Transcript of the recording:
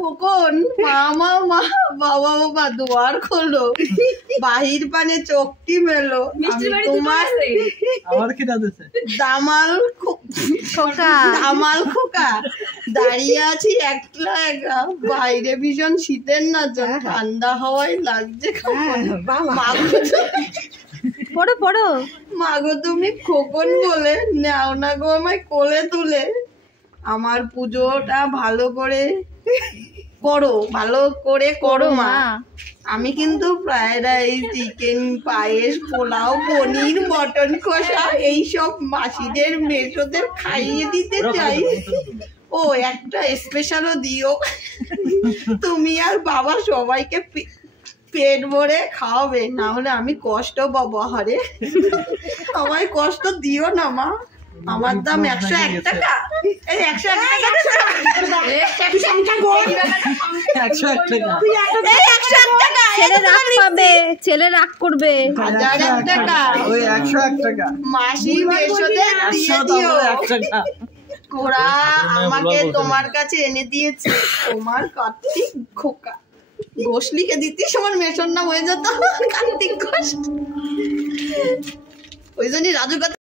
কখন মামা মা বাবা বাবা দুয়ার খোলো, বাহির পানে চোখটি মেলো, তোমার দামাল খোকা দাঁড়িয়ে আছি একলা একা, বাইরে ভীষণ শীতের না ঠান্ডা হাওয়ায় লাগছে। পড়ো পড়ো। মাগো তুমি খোকন বলে নাও না গো আমায় কোলে তুলে, আমার পুজোটা ভালো করে করো মা। আমি কিন্তু ফ্রাইড রাইস, চিকেন, পায়েস, পোলাও, পনির, মটন কষা এইসব মাসিদের মেসোদের খাইয়ে দিতে চাই। ও একটা স্পেশালও দিও, তুমি আর বাবা সবাইকে পেট ভরে খাওয়াবে, না হলে আমি কষ্ট পাবো। আরে আমায় কষ্ট দিও না মা, আমার দাম 101 টাকা। এই 101 টাকা ছেলে রাগ করবে। 1001 টাকা মাসি মেসোদের দিয়ে দিও, ওরা আমাকে তোমার কাছে এনে দিয়েছে। তোমার কার্তিক খোকা ঘোষ লিখে দিতিস, আমার মেসোর নাম হয়ে যেত কার্তিক ঘোষ। ওই জন্যই রাজু কথা